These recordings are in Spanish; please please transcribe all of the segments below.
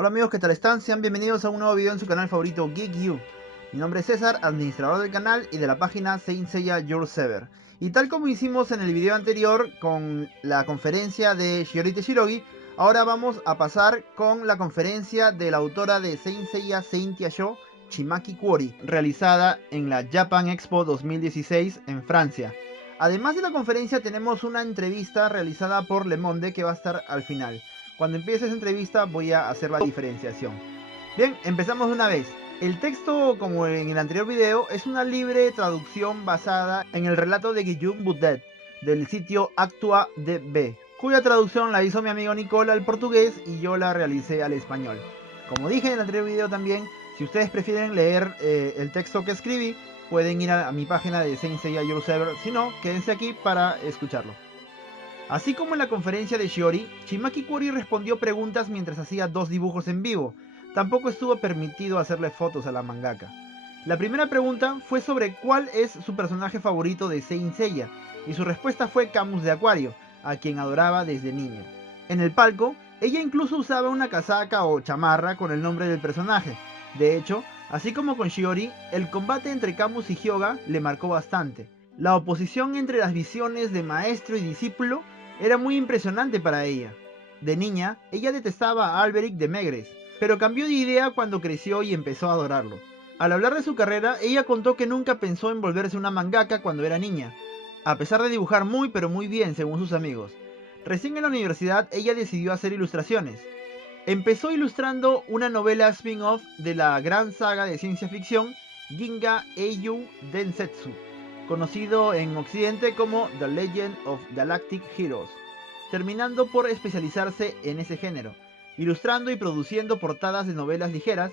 Hola amigos, ¿qué tal están? Sean bienvenidos a un nuevo video en su canal favorito Geek You. Mi nombre es César, administrador del canal y de la página Saint Seiya Your Sever. Y tal como hicimos en el video anterior con la conferencia de Shiori Teshirogi, ahora vamos a pasar con la conferencia de la autora de Saint Seiya Saintia Sho, Chimaki Kuori, realizada en la Japan Expo 2016 en Francia. Además de la conferencia tenemos una entrevista realizada por Le Monde que va a estar al final. Cuando empiece esa entrevista voy a hacer la diferenciación. Bien, empezamos de una vez. El texto, como en el anterior video, es una libre traducción basada en el relato de Guillaume Boudet del sitio ActuaDB, cuya traducción la hizo mi amigo Nicola al portugués y yo la realicé al español. Como dije en el anterior video también, si ustedes prefieren leer el texto que escribí, pueden ir a mi página de Saint Seiya Your Server, si no, quédense aquí para escucharlo. Así como en la conferencia de Shiori, Chimaki Kuori respondió preguntas mientras hacía dos dibujos en vivo. Tampoco estuvo permitido hacerle fotos a la mangaka. La primera pregunta fue sobre cuál es su personaje favorito de Saint Seiya, y su respuesta fue Camus de Acuario, a quien adoraba desde niña. En el palco, ella incluso usaba una casaca o chamarra con el nombre del personaje. De hecho, así como con Shiori, el combate entre Camus y Hyoga le marcó bastante. La oposición entre las visiones de maestro y discípulo era muy impresionante para ella. De niña, ella detestaba a Alberic de Megres, pero cambió de idea cuando creció y empezó a adorarlo. Al hablar de su carrera, ella contó que nunca pensó en volverse una mangaka cuando era niña, a pesar de dibujar muy pero muy bien según sus amigos. Recién en la universidad, ella decidió hacer ilustraciones. Empezó ilustrando una novela spin-off de la gran saga de ciencia ficción Ginga Eiyu Densetsu, conocido en Occidente como The Legend of Galactic Heroes, terminando por especializarse en ese género, ilustrando y produciendo portadas de novelas ligeras.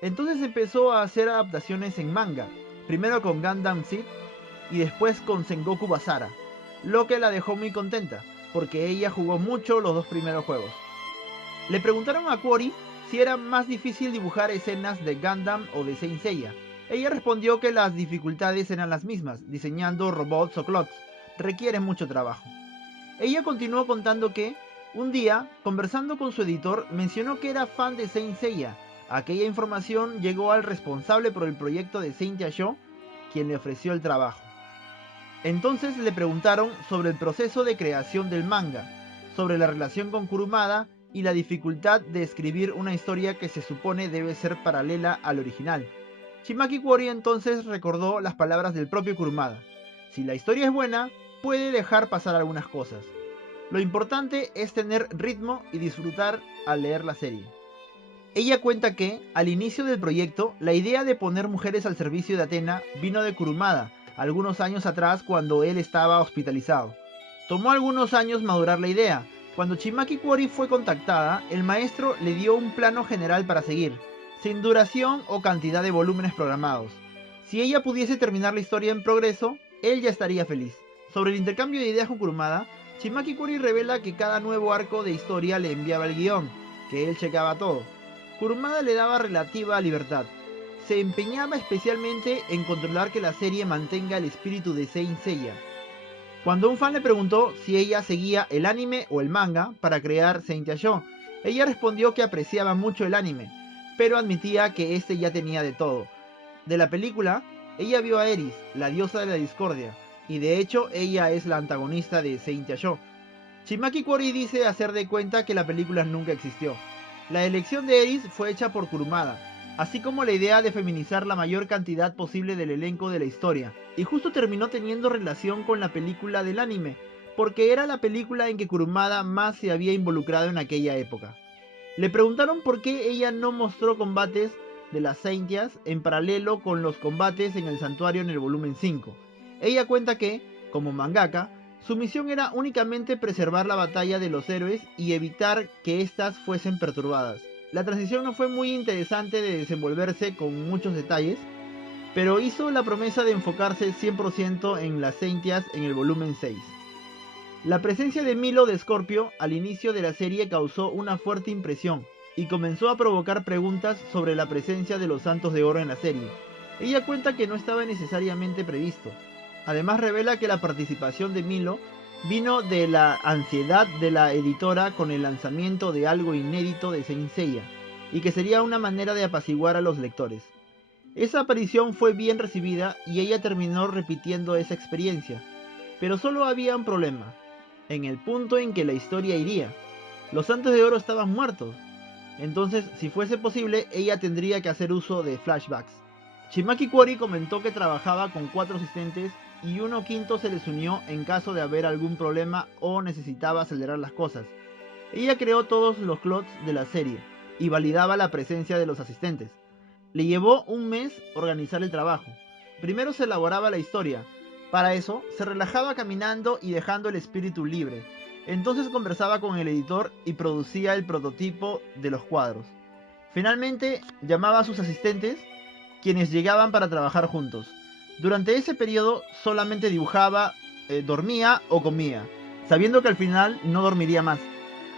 Entonces empezó a hacer adaptaciones en manga, primero con Gundam Seed y después con Sengoku Basara, lo que la dejó muy contenta, porque ella jugó mucho los dos primeros juegos. Le preguntaron a Kuori si era más difícil dibujar escenas de Gundam o de Saint Seiya. Ella respondió que las dificultades eran las mismas, diseñando robots o clots. Requiere mucho trabajo. Ella continuó contando que, un día, conversando con su editor, mencionó que era fan de Saint Seiya. Aquella información llegó al responsable por el proyecto de Saint Sho, quien le ofreció el trabajo. Entonces le preguntaron sobre el proceso de creación del manga, sobre la relación con Kurumada y la dificultad de escribir una historia que se supone debe ser paralela al original. Chimaki Kuori entonces recordó las palabras del propio Kurumada: si la historia es buena, puede dejar pasar algunas cosas. Lo importante es tener ritmo y disfrutar al leer la serie. Ella cuenta que, al inicio del proyecto, la idea de poner mujeres al servicio de Athena vino de Kurumada, algunos años atrás cuando él estaba hospitalizado. Tomó algunos años madurar la idea. Cuando Chimaki Kuori fue contactada, el maestro le dio un plano general para seguir, sin duración o cantidad de volúmenes programados. Si ella pudiese terminar la historia en progreso, él ya estaría feliz. Sobre el intercambio de ideas con Kurumada, Chimaki Kuori revela que cada nuevo arco de historia le enviaba el guión, que él checaba todo. Kurumada le daba relativa libertad. Se empeñaba especialmente en controlar que la serie mantenga el espíritu de Saint Seiya. Cuando un fan le preguntó si ella seguía el anime o el manga para crear Saint Sho, ella respondió que apreciaba mucho el anime, pero admitía que este ya tenía de todo. De la película, ella vio a Eris, la diosa de la discordia, y de hecho ella es la antagonista de Saint Sho. Chimaki Kuori dice hacer de cuenta que la película nunca existió. La elección de Eris fue hecha por Kurumada, así como la idea de feminizar la mayor cantidad posible del elenco de la historia, y justo terminó teniendo relación con la película del anime, porque era la película en que Kurumada más se había involucrado en aquella época. Le preguntaron por qué ella no mostró combates de las Saintias en paralelo con los combates en el santuario en el volumen 5. Ella cuenta que, como mangaka, su misión era únicamente preservar la batalla de los héroes y evitar que éstas fuesen perturbadas. La transición no fue muy interesante de desenvolverse con muchos detalles, pero hizo la promesa de enfocarse 100% en las Saintias en el volumen 6. La presencia de Milo de Scorpio al inicio de la serie causó una fuerte impresión y comenzó a provocar preguntas sobre la presencia de los Santos de Oro en la serie. Ella cuenta que no estaba necesariamente previsto. Además revela que la participación de Milo vino de la ansiedad de la editora con el lanzamiento de algo inédito de Saint Seiya. y que sería una manera de apaciguar a los lectores. Esa aparición fue bien recibida y ella terminó repitiendo esa experiencia, pero solo había un problema, en el punto en que la historia iría. Los Santos de Oro estaban muertos, entonces si fuese posible ella tendría que hacer uso de flashbacks. Shimaki Kuori comentó que trabajaba con 4 asistentes y uno quinto se les unió en caso de haber algún problema o necesitaba acelerar las cosas. Ella creó todos los plots de la serie y validaba la presencia de los asistentes. Le llevó un mes organizar el trabajo. Primero se elaboraba la historia. Para eso, se relajaba caminando y dejando el espíritu libre. Entonces conversaba con el editor y producía el prototipo de los cuadros. Finalmente, llamaba a sus asistentes, quienes llegaban para trabajar juntos. Durante ese periodo solamente dibujaba, dormía o comía, sabiendo que al final no dormiría más.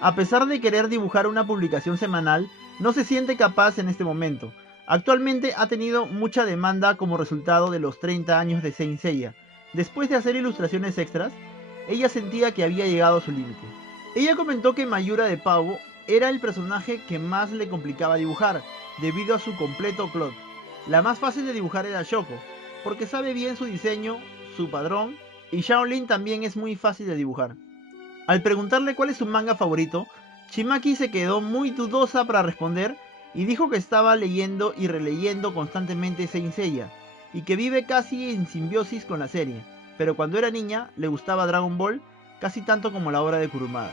A pesar de querer dibujar una publicación semanal, no se siente capaz en este momento. Actualmente ha tenido mucha demanda como resultado de los 30 años de Saint Seiya. Después de hacer ilustraciones extras, ella sentía que había llegado a su límite. Ella comentó que Mayura de Pavo era el personaje que más le complicaba dibujar, debido a su completo plot. La más fácil de dibujar era Shoko, porque sabe bien su diseño, su padrón, y Shaolin también es muy fácil de dibujar. Al preguntarle cuál es su manga favorito, Shimaki se quedó muy dudosa para responder y dijo que estaba leyendo y releyendo constantemente Saint Seiya y que vive casi en simbiosis con la serie, pero cuando era niña le gustaba Dragon Ball casi tanto como la obra de Kurumada.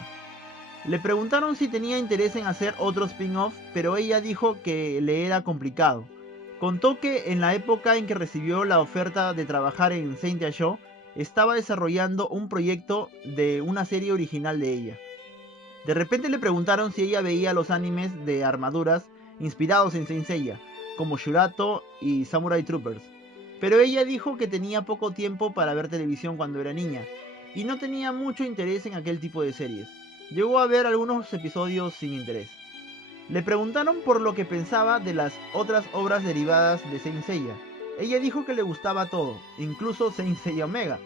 Le preguntaron si tenía interés en hacer otro spin-off, pero ella dijo que le era complicado. Contó que en la época en que recibió la oferta de trabajar en Saint Show, estaba desarrollando un proyecto de una serie original de ella. De repente le preguntaron si ella veía los animes de armaduras inspirados en Saint Seiya, como Shurato y Samurai Troopers, pero ella dijo que tenía poco tiempo para ver televisión cuando era niña, y no tenía mucho interés en aquel tipo de series. Llegó a ver algunos episodios sin interés. Le preguntaron por lo que pensaba de las otras obras derivadas de Saint Seiya. Ella dijo que le gustaba todo, incluso Saint Seiya Omega,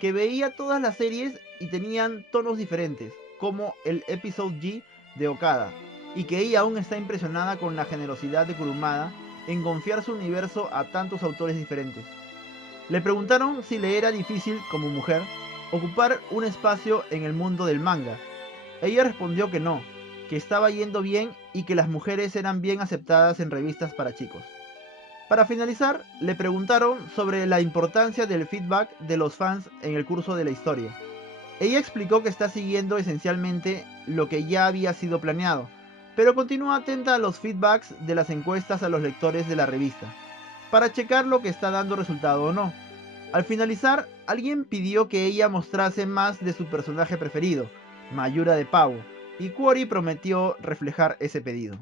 que veía todas las series y tenían tonos diferentes, como el Episode G de Okada, y que ella aún está impresionada con la generosidad de Kurumada en confiar su universo a tantos autores diferentes. Le preguntaron si le era difícil, como mujer, ocupar un espacio en el mundo del manga. Ella respondió que no, que estaba yendo bien y que las mujeres eran bien aceptadas en revistas para chicos. Para finalizar, le preguntaron sobre la importancia del feedback de los fans en el curso de la historia. Ella explicó que está siguiendo esencialmente lo que ya había sido planeado, pero continúa atenta a los feedbacks de las encuestas a los lectores de la revista, para checar lo que está dando resultado o no. Al finalizar, alguien pidió que ella mostrase más de su personaje preferido, Mayura de Pavo, y Kuori prometió reflejar ese pedido.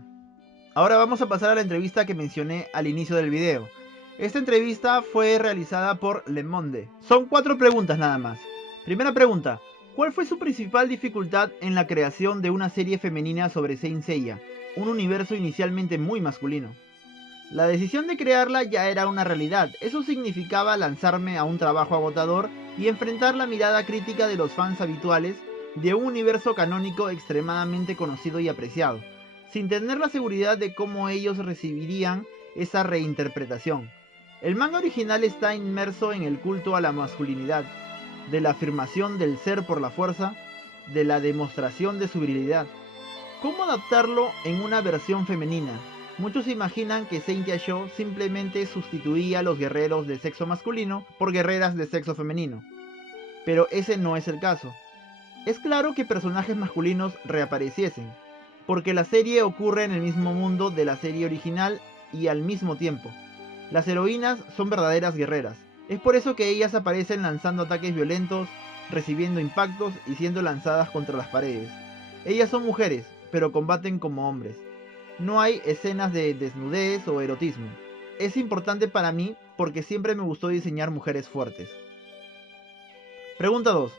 Ahora vamos a pasar a la entrevista que mencioné al inicio del video. Esta entrevista fue realizada por Le Monde. Son 4 preguntas nada más. Primera pregunta: ¿cuál fue su principal dificultad en la creación de una serie femenina sobre Saint Seiya, un universo inicialmente muy masculino? La decisión de crearla ya era una realidad. Eso significaba lanzarme a un trabajo agotador y enfrentar la mirada crítica de los fans habituales de un universo canónico extremadamente conocido y apreciado, sin tener la seguridad de cómo ellos recibirían esa reinterpretación. El manga original está inmerso en el culto a la masculinidad, de la afirmación del ser por la fuerza, de la demostración de su virilidad. ¿Cómo adaptarlo en una versión femenina? Muchos imaginan que Saint Show simplemente sustituía a los guerreros de sexo masculino por guerreras de sexo femenino, pero ese no es el caso. Es claro que personajes masculinos reapareciesen, porque la serie ocurre en el mismo mundo de la serie original y al mismo tiempo. Las heroínas son verdaderas guerreras. Es por eso que ellas aparecen lanzando ataques violentos, recibiendo impactos y siendo lanzadas contra las paredes. Ellas son mujeres, pero combaten como hombres. No hay escenas de desnudez o erotismo. Es importante para mí porque siempre me gustó diseñar mujeres fuertes. Pregunta 2.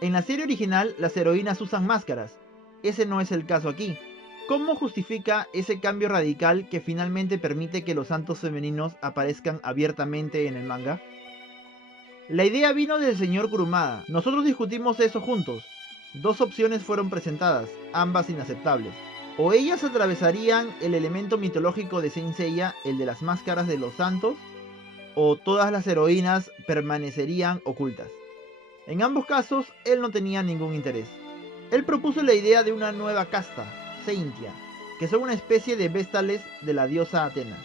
En la serie original, las heroínas usan máscaras. Ese no es el caso aquí. ¿Cómo justifica ese cambio radical que finalmente permite que los santos femeninos aparezcan abiertamente en el manga? La idea vino del señor Kurumada. Nosotros discutimos eso juntos. 2 opciones fueron presentadas, ambas inaceptables. O ellas atravesarían el elemento mitológico de Saint Seiya, el de las máscaras de los santos, o todas las heroínas permanecerían ocultas. En ambos casos, él no tenía ningún interés. Él propuso la idea de una nueva casta, Saintia, que son una especie de vestales de la diosa Atena.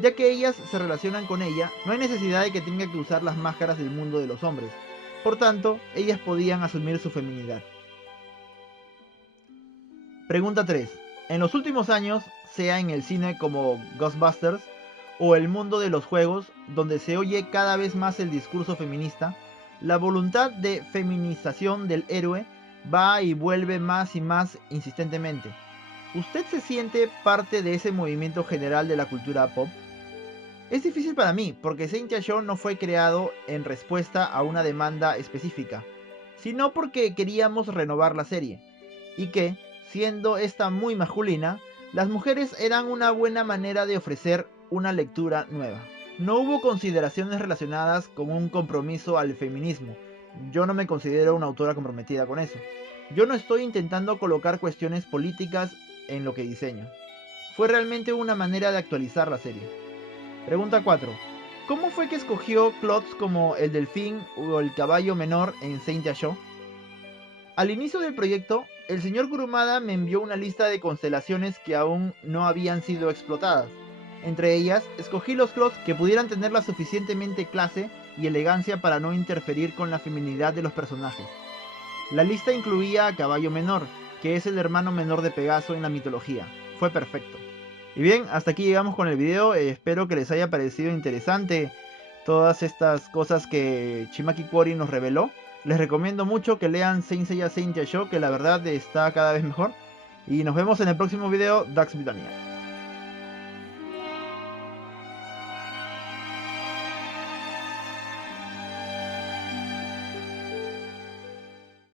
Ya que ellas se relacionan con ella, no hay necesidad de que tenga que usar las máscaras del mundo de los hombres. Por tanto, ellas podían asumir su feminidad. Pregunta 3. En los últimos años, sea en el cine como Ghostbusters o el mundo de los juegos, donde se oye cada vez más el discurso feminista, la voluntad de feminización del héroe va y vuelve más y más insistentemente. ¿Usted se siente parte de ese movimiento general de la cultura pop? Es difícil para mí, porque Saint Show no fue creado en respuesta a una demanda específica, sino porque queríamos renovar la serie, y que, siendo esta muy masculina, las mujeres eran una buena manera de ofrecer una lectura nueva. No hubo consideraciones relacionadas con un compromiso al feminismo. Yo no me considero una autora comprometida con eso. Yo no estoy intentando colocar cuestiones políticas en lo que diseño. Fue realmente una manera de actualizar la serie. Pregunta 4. ¿Cómo fue que escogió plots como el delfín o el caballo menor en Saint Show? Al inicio del proyecto, el señor Kurumada me envió una lista de constelaciones que aún no habían sido explotadas. Entre ellas, escogí los plots que pudieran tener la suficientemente clase y elegancia para no interferir con la feminidad de los personajes. La lista incluía a Caballo Menor, que es el hermano menor de Pegaso en la mitología. Fue perfecto. Y bien, hasta aquí llegamos con el video. Espero que les haya parecido interesante todas estas cosas que Shimaki Kuori nos reveló. Les recomiendo mucho que lean Saint Seiya Saint Show, que la verdad está cada vez mejor. Y nos vemos en el próximo video. Dax Britannia.